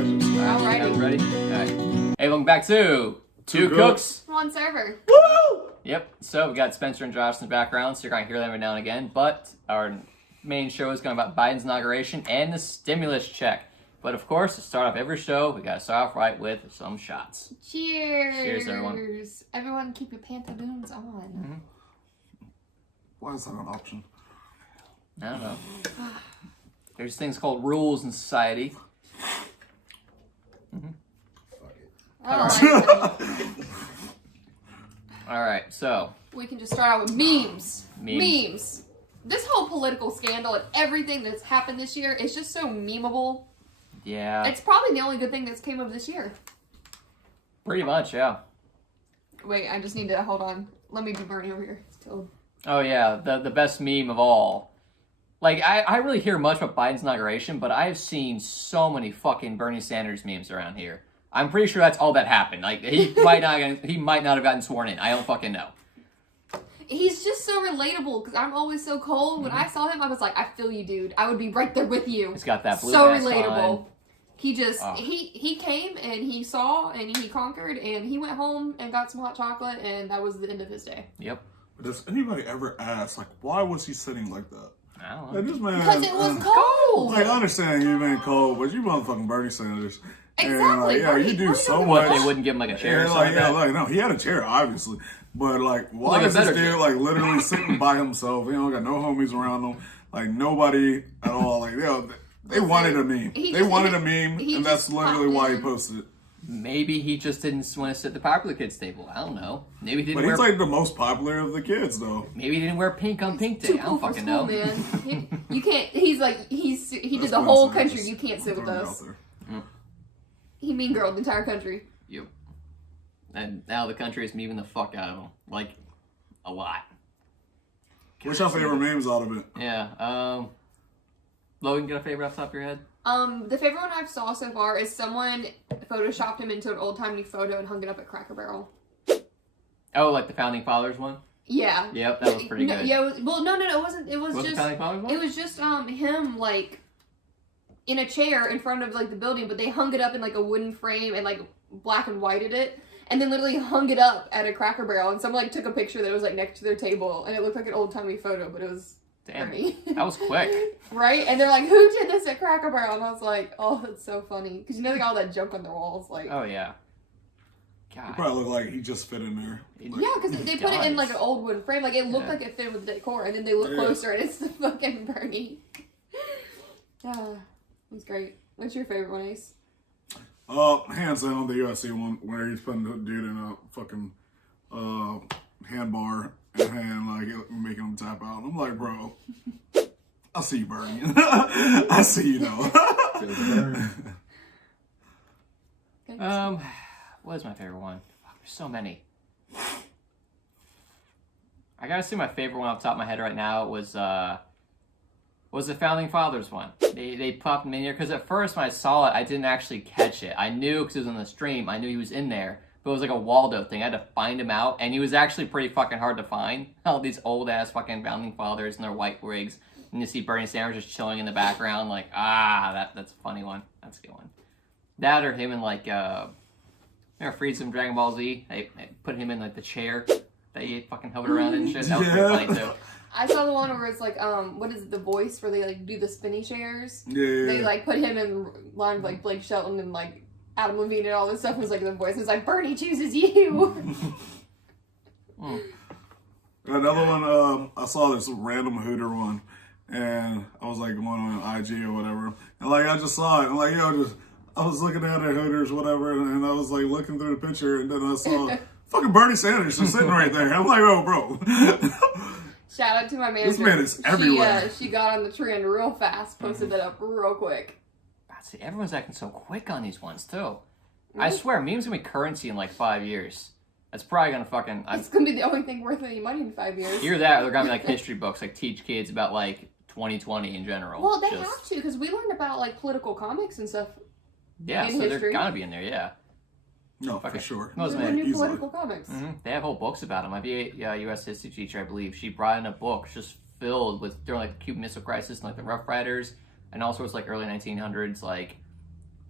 Alrighty. Ready? Alright. Hey, welcome back to Two Cooks. One server. Woo! Yep. So we got Spencer and Josh in the background, so you're going to hear them every now and again. But our main show is going about Biden's inauguration and the stimulus check. But of course, to start off every show, we got to start off right with some shots. Cheers. Cheers, everyone. Everyone keep your pantaloons on. Why is that an option? I don't know. There's things called rules in society. Alright, so. We can just start out with memes. Memes. This whole political scandal and everything that's happened this year is just so memeable. Yeah. It's probably the only good thing that's came of this year. Pretty much, yeah. Wait, I just need to, hold on. Let me do Bernie over here. It's killed. Oh yeah, the best meme of all. Like, I really hear much about Biden's inauguration, but I've seen so many fucking Bernie Sanders memes around here. I'm pretty sure that's all that happened. Like, he might not have gotten sworn in. I don't fucking know. He's just so relatable because I'm always so cold. When I saw him, I was like, I feel you, dude. I would be right there with you. He's got that blue so mask relatable. on. He just he came and he saw and he conquered and he went home and got some hot chocolate and that was the end of his day. Yep. Does anybody ever ask, like, why was he sitting like that? I don't know. Like, this man, Because it was cold. Like, I understand you being cold, but you motherfucking Bernie Sanders. Exactly. And, like, yeah, Bernie- you do Bernie so doesn't What, much. they wouldn't give him like a chair or Yeah, something like, yeah, like that? like, no, he had a chair, obviously. But, like, why Like a is this better dude, chair. like, literally sitting by himself? He don't got no homies around him. Like, nobody at all. Like, they wanted a meme. They wanted a meme, and that's literally why he posted it. Maybe he just didn't want to sit at the popular kids table. I don't know. Maybe he didn't But wear. he's, like, the most popular of the kids, though. Maybe he didn't wear pink on Pink Day. Too I cool don't for fucking school, know. man. You can't. He That's did the Bernie whole Sanders. country. You can't sit with Throwing it us. out there. He mean girled the entire country. Yep. And now the country is memeing the fuck out of him. Like, a lot. What's your favorite memes out of it? Yeah. Logan, got a favorite off the top of your head? The favorite one I've saw so far is someone photoshopped him into an old timey photo and hung it up at Cracker Barrel. Oh, like the Founding Fathers one? Yeah. Yep, that was pretty good. Yeah. It wasn't. It was Was just. the Founding Fathers one? It was just him like in a chair in front of like the building, but they hung it up in like a wooden frame and like black and whited it, and then literally hung it up at a Cracker Barrel. And someone like took a picture that was like next to their table, and it looked like an old timey photo, but it was Damn, Bernie. that was quick. Right? And they're like, "Who did this at Cracker Barrel?" And I was like, "Oh, that's so funny," because you know they got all that junk on their walls, like. Oh, yeah. He God. probably looked like he just fit in there. Like, Yeah, because they put it in does. like an old wooden frame. Like it looked Yeah. like it fit with the decor, and then they look Yeah. closer, and it's the fucking Bernie. Yeah, it was great. What's your favorite one, Ace? Hands down, the USC one where he's putting the dude in a fucking hand bar and hand, like making him tap out. I'm like, bro, I see you, Bernie. I see you, though. What is my favorite one? Fuck, there's so many. I gotta say my favorite one off the top of my head right now was the Founding Fathers one. They popped him in here because at first when I saw it, I didn't actually catch it. I knew because it was on the stream. I knew he was in there, but it was like a Waldo thing. I had to find him out, and he was actually pretty fucking hard to find. All these old ass fucking Founding Fathers in their white wigs, and you see Bernie Sanders just chilling in the background, like that's a funny one. That's a good one. That or him in like freed some Dragon Ball Z. They put him in like the chair that he fucking hovered around and shit. That was pretty funny too. I saw the one where it's like, what is it, The Voice, where they like do the spinny chairs. Yeah. They like put him in line with like Blake Shelton and like Adam Levine and all this stuff. It was like The Voice. It's like Bernie chooses you. Another one, I saw this random Hooter one, and I was like going on IG or whatever, and like I just saw it, and like I was looking at it, Hooters, whatever, and I was like looking through the picture, and then I saw fucking Bernie Sanders just sitting right there. I'm like, oh, bro. Shout out to my manager. This man is everywhere. She got on the trend real fast, posted that up real quick. God, see, everyone's acting so quick on these ones too. I swear, memes gonna be currency in like 5 years. That's probably gonna fucking. It's gonna be the only thing worth any money in 5 years. Either that, or they're gonna be like history books, like teach kids about like 2020 in general. Well, they have to, because we learned about like political comics and stuff. Yeah, in so history. they're gotta be in there. Yeah. No, for Okay. sure. Most They're men. new Easily. political comics. They have whole books about them. My U.S. history teacher, I believe, she brought in a book just filled with during like the Cuban Missile Crisis and like the Rough Riders and all sorts like early 1900s like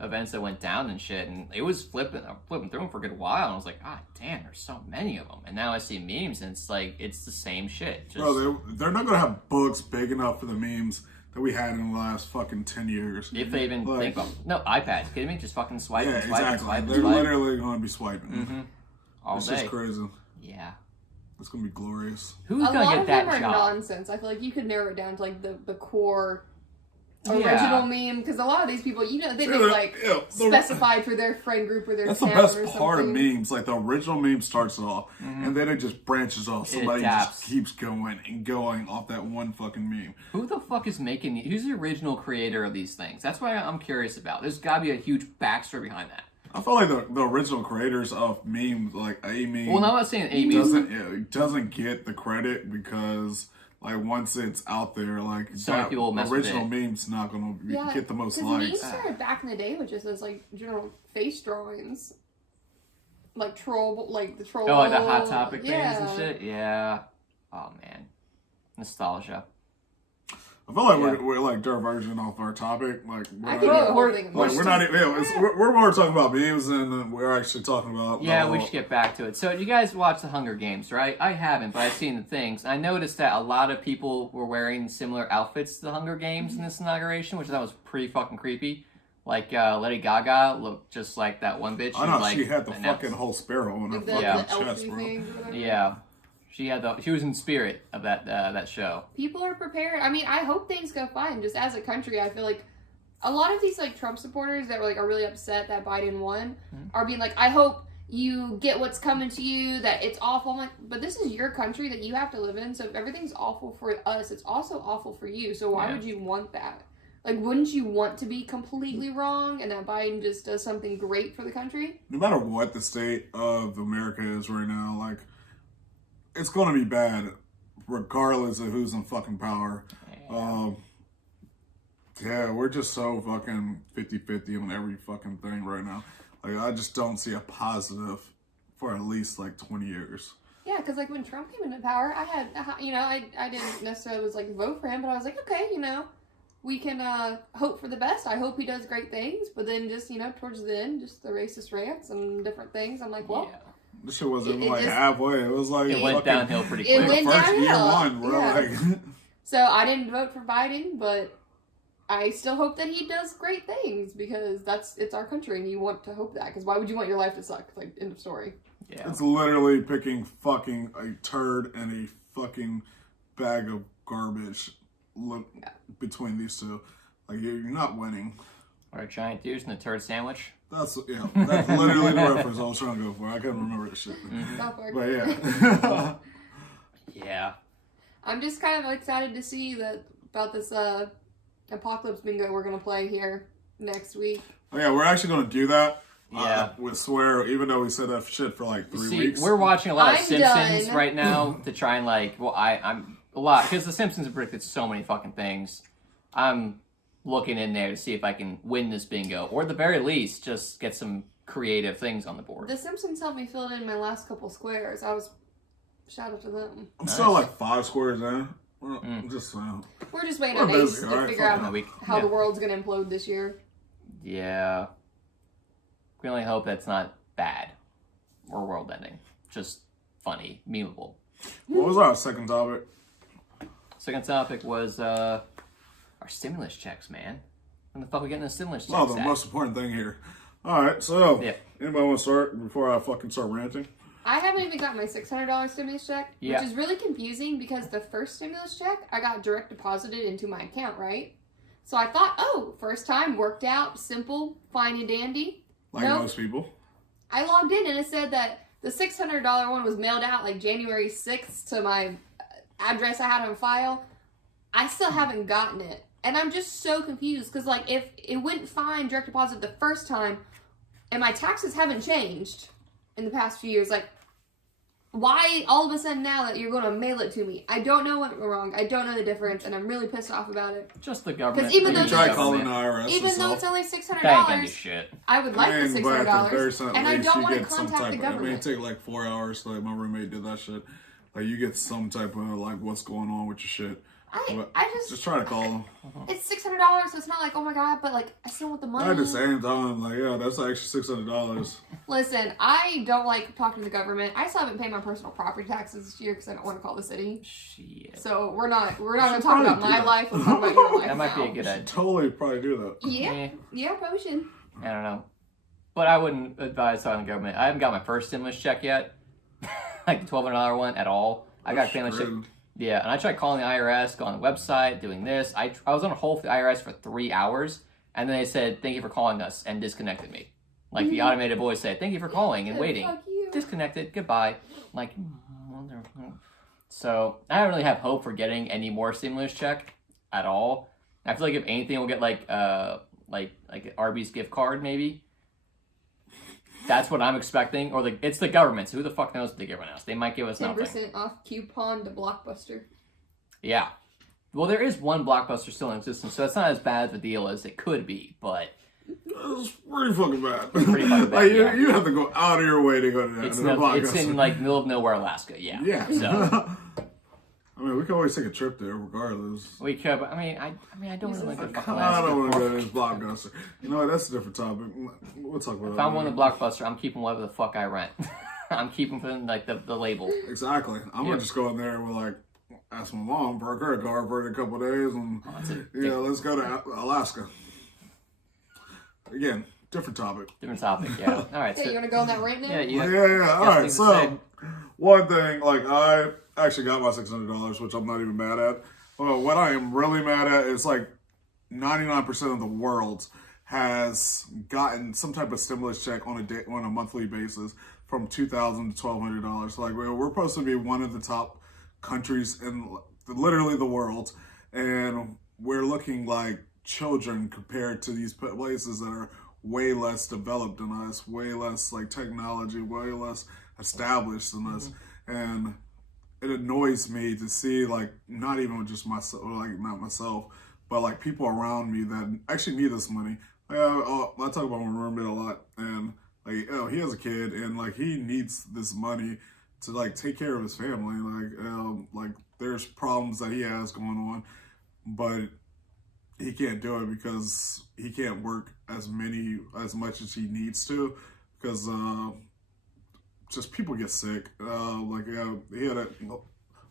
events that went down and shit, and it was flipping through them for a good while, and I was like, God damn, there's so many of them. And now I see memes, and it's like, it's the same shit. Just, Bro, they're not gonna have books big enough for the memes that we had in the last fucking 10 years. if they even Like, think of no iPads, kidding me? Just fucking swipe yeah, and swipe and exactly. swipe and They're swipe. literally gonna be swiping. Mm-hmm. All It's day. just crazy. Yeah. It's gonna be glorious. Who's A gonna lot get of them that are job? nonsense. I feel like you could narrow it down to like the core Yeah. original meme, because a lot of these people, you know, they Yeah, like specified for their friend group or their That's the town best or part of something. memes. Like the original meme starts it off, and then it just branches off. Somebody adapts. just keeps going and going off that one fucking meme. Who the fuck is making who's the original creator of these things? That's what I'm curious about. There's gotta be a huge backstory behind that. I feel like the original creators of memes, like a meme, Well, I'm not saying Amy. doesn't get the credit because like once it's out there, like So many that people mess with original it. meme's not gonna get the most because likes. memes started back in the day with just those like general face drawings, like troll, like the troll. Oh, like the hot topic yeah. things and shit. Yeah. Oh man, nostalgia. I feel like Yeah. we're like diverging off our topic. Like I we're think not, the whole thing. like, we're not even. Yeah, we're more talking about memes than we're actually talking about. Yeah, we should get back to it. So you guys watch the Hunger Games, right? I haven't, but I've seen the things. I noticed that a lot of people were wearing similar outfits to the Hunger Games in this inauguration, which I thought was pretty fucking creepy. Like Lady Gaga looked just like that one bitch. I know who, like, she had the announced- fucking whole sparrow on her The, fucking Yeah. the elfy chest, bro. thing, whatever. Yeah, she was in spirit of that show. People are prepared. I mean, I hope things go fine. Just as a country, I feel like a lot of these like Trump supporters that were like are really upset that Biden won are being like, I hope you get what's coming to you, that it's awful. I'm like, but this is your country that you have to live in. So if everything's awful for us, it's also awful for you. So why Yeah. would you want that? Like, wouldn't you want to be completely wrong and that Biden just does something great for the country? No matter what the state of America is right now, like it's gonna be bad, regardless of who's in fucking power. Yeah, we're just so fucking 50-50 on every fucking thing right now. Like I just don't see a positive for at least like 20 years. Yeah, because like when Trump came into power, I had, you know, I didn't necessarily was like vote for him, but I was like, okay, you know, we can hope for the best. I hope he does great things, but then just, you know, towards the end, just the racist rants and different things. I'm like, well, Yeah. This shit wasn't even It like just- halfway. It was like It went fucking- downhill pretty It quick. went the first year downhill. one, bro. Yeah. Like, so I didn't vote for Biden, but I still hope that he does great things because it's our country and you want to hope that. Because why would you want your life to suck? Like, end of story. Yeah. it's literally picking fucking a turd and a fucking bag of garbage between these two. Like you're not winning. Or a giant douche and a turd sandwich. That's literally the reference I was trying to go for. I couldn't remember this shit. South Park. But yeah. Yeah. I'm just kind of excited to see that about this Apocalypse Bingo we're gonna play here next week. Oh, yeah, we're actually gonna do that. Yeah. We swear, even though we said that shit for like 3 See, weeks. we're watching a lot of I'm Simpsons done. right now to try and like, well, I'm a lot because the Simpsons have predicted so many fucking things. I'm looking in there to see if I can win this bingo, or at the very least, just get some creative things on the board. The Simpsons helped me fill in my last couple squares. Shout out to them. I'm still like 5 squares in. Mm. Just We're just waiting We're on Ace busy, to alright, figure fuck out it. No, we- how yeah. the world's gonna implode this year. Yeah. We only hope that's not bad or world ending. Just funny, memeable. what was our second topic? Second topic was our stimulus checks, man. When the fuck we getting the stimulus checks Oh, the at? most important thing here. All right, so Yeah. anybody want to start before I fucking start ranting? I haven't even got my $600 stimulus check, Yeah. which is really confusing because the first stimulus check I got direct deposited into my account, right? So I thought, oh, first time, worked out, simple, fine and dandy. Like Nope. most people. I logged in and it said that the $600 one was mailed out like January 6th to my address I had on file. I still haven't gotten it. And I'm just so confused because, like, if it went fine direct deposit the first time and my taxes haven't changed in the past few years, like, why all of a sudden now that you're going to mail it to me? I don't know what went wrong. I don't know the difference, and I'm really pissed off about it. Just the government. 'Cause even You though can try this- calling the IRS. Even though itself. it's only That ain't gonna do $600, shit. I would like the but at the very $600, same and I least don't you want to get some contact type the of- It may government. take like 4 hours. Like my roommate did that shit. Like you get some type of like what's going on with your shit. I Just try to call them. it's $600, so it's not like, oh my god, but like, I still want the money. At the same time, like, yeah, that's like extra $600. Listen, I don't like talking to the government. I still haven't paid my personal property taxes this year because I don't want to call the city. Shit. So we're not going to should talk about probably do my that. life. Let's talk about your life. That might be now. a good idea. Totally probably do that. Yeah, yeah, probably should. I don't know. But I wouldn't advise talking to the government. I haven't got my first stimulus check yet. Like the $1,200 one at all. I got a family check. Screwed. Yeah, and I tried calling the IRS, going on the website, doing this. I was on hold for the IRS for 3 hours, and then they said, thank you for calling us, and disconnected me. Like the automated voice said, thank you for calling and waiting. Fuck you. Disconnected, goodbye. Like, so I don't really have hope for getting any more stimulus check at all. I feel like if anything, we'll get like an Arby's gift card, maybe. That's what I'm expecting. Or it's the government, so who the fuck knows what they give us? They might give us nothing. 10% off coupon to Blockbuster. Yeah. Well, there is one Blockbuster still in existence, so it's not as bad of a deal as it could be, but... It's pretty fucking bad. Pretty fucking bad, Like, yeah. you have to go out of your way to go to that. It's, to the it's in, Blockbuster. like, middle of nowhere, Alaska, yeah. Yeah. So, I mean, we can always take a trip there regardless. we could, but, I don't really like the fucking I don't want to go Alaska. to this Blockbuster. You know what? That's a different topic. We'll talk about If that. I'm on the later. Blockbuster, I'm keeping whatever the fuck I rent. I'm keeping from, like, the label. Exactly. I'm Yep. gonna just go in there and we'll like ask my mom for a credit card for a couple of days, and That's a yeah, let's go to Alaska. Again, different topic. different topic, yeah. All right, Hey, you so... want to go on that rant now? Yeah, Yeah, you yeah. All got right. things to say? So one thing, like I actually got my $600, which I'm not even mad at. Well, what I am really mad at is like 99% of the world has gotten some type of stimulus check on a monthly basis from $2,000 to $1,200. Like we're supposed to be one of the top countries in literally the world, and we're looking like children compared to these places that are way less developed than us, way less like technology, way less established than us, and it annoys me to see like not even just myself, like not myself, but like people around me that actually need this money. I talk about my roommate a lot, and like he has a kid, and like he needs this money to like take care of his family. Like there's problems that he has going on, but he can't do it because he can't work as much as he needs to, because just people get sick. He had a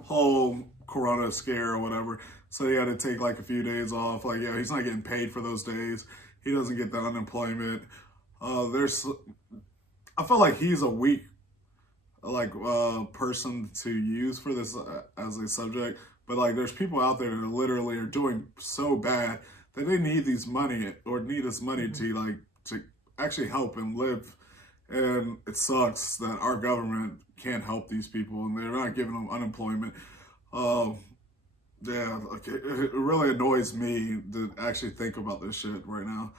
whole corona scare or whatever, so he had to take like a few days off. Like, yeah, he's not getting paid for those days. He doesn't get the unemployment. I feel like he's a weak person to use for this as a subject, but like there's people out there that literally are doing so bad that they need this money to actually help and live, and it sucks that our government can't help these people and they're not giving them unemployment. It really annoys me to actually think about this shit right now.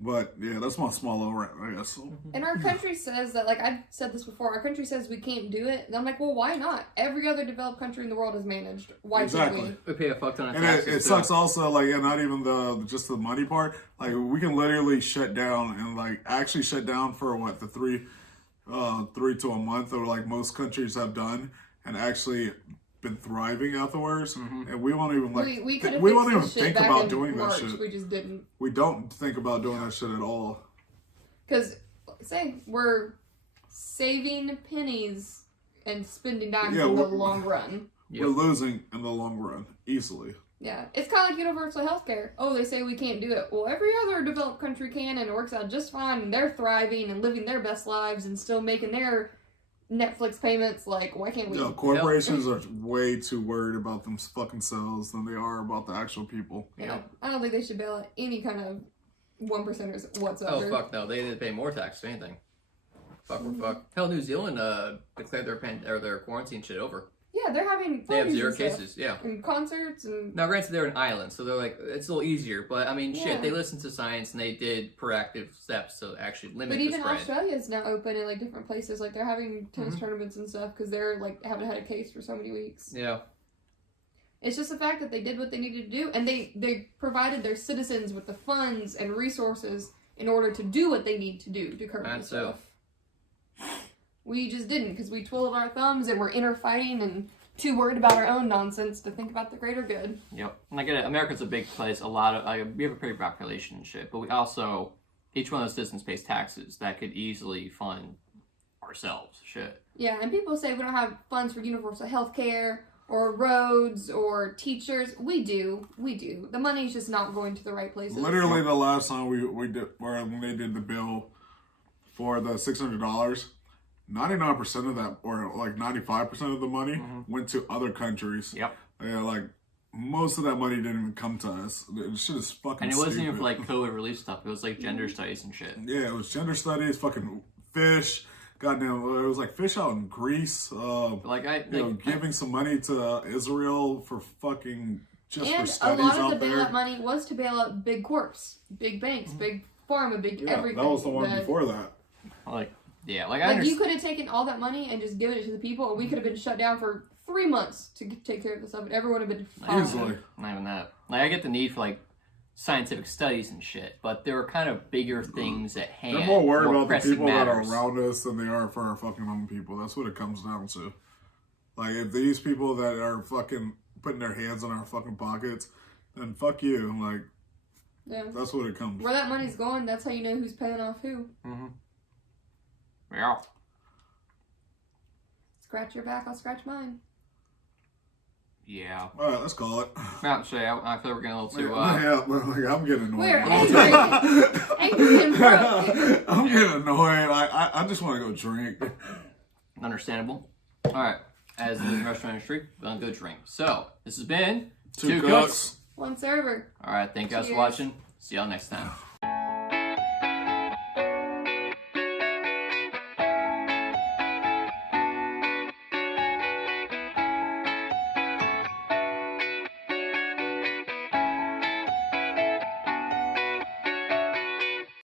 But yeah, that's my small little rant, I guess. And our country says that, like I've said this before, our country says we can't do it. And I'm like, well, why not? Every other developed country in the world is managed. Why Exactly. can't We pay a fuck ton of And taxes, it too. sucks also, like, and not even just the money part. Like, we can literally shut down and like actually shut down for what, the three to a month, or like most countries have done, and actually been thriving afterwards. And we won't even like we could have we won't fixed even this shit think back about in doing March. that shit. We just didn't. We don't think about doing that shit at all. Because, say, we're saving pennies and spending dimes Yeah, in the we're- long run. Yep. We're losing in the long run easily. Yeah, it's kind of like universal healthcare. Oh, they say we can't do it. Well, every other developed country can, and it works out just fine, and they're thriving and living their best lives and still making their Netflix payments. Like, why can't we? Yeah, corporations are way too worried about them fucking selves than they are about the actual people. Yeah, I don't think they should bail out any kind of 1%ers Oh, whatsoever. fuck no. They didn't pay more tax, if anything. Fuck. Hell, New Zealand declared their quarantine shit over. Yeah, they're having They have parties 0 and stuff, cases, yeah. and concerts and Now, granted, they're an island, so they're like, it's a little easier, but I mean, Yeah. shit, they listened to science and they did proactive steps to actually limit but the even spread. Australia's now open in like different places. Like they're having tennis Mm-hmm. tournaments and stuff because they're like haven't had a case for so many weeks. Yeah. It's just the fact that they did what they needed to do, and they provided their citizens with the funds and resources in order to do what they need to do to curb That's this stuff. We just didn't, because we twiddled our thumbs and we're inner fighting and too worried about our own nonsense to think about the greater good. Yep. And I get it. America's a big place. A lot of we have a pretty population and shit, but we also each one of those citizens pays taxes that could easily fund ourselves. Shit. Yeah, and people say we don't have funds for universal health care or roads or teachers. We do. The money's just not going to the right places. Literally, the last time we did, when they did the bill for the $600, 99% of that, or like 95% of the money, went to other countries. Yep. Yeah, like most of that money didn't even come to us. The shit is fucking. And it wasn't even stupid. for like COVID relief stuff. It was like gender studies and shit. Yeah, it was gender studies, fucking fish. Goddamn, it was like fish out in Greece. Like giving some money to Israel for fucking just for And a studies lot of out the there. bailout money was to bail out big corps, big banks, big pharma, big Yeah, everything. that was the one before that. like yeah, I Like understand. you could have taken all that money and just given it to the people, and we could have been shut down for 3 months to take care of this stuff, and everyone would have been fine. Easily. Not even that. Like I get the need for like scientific studies and shit, but there are kind of bigger things at hand. They're more worried about the pressing people that are matters. around us than they are for our fucking own people. That's what it comes down to. Like, if these people that are fucking putting their hands in our fucking pockets, then fuck you. Like, Yeah. that's what it comes. Where that money's going, that's how you know who's paying off who. Yeah. Scratch your back, I'll scratch mine. Yeah. All right, let's call it. Not say I feel we're getting a little too. Yeah, like, I'm getting annoyed. We're now. angry and broke. I'm getting annoyed. I just want to go drink. Understandable. All right. As in the restaurant industry, we're gonna go drink. So this has been Two Cooks. One server. All right. Thank you guys for Cheers. watching. See y'all next time.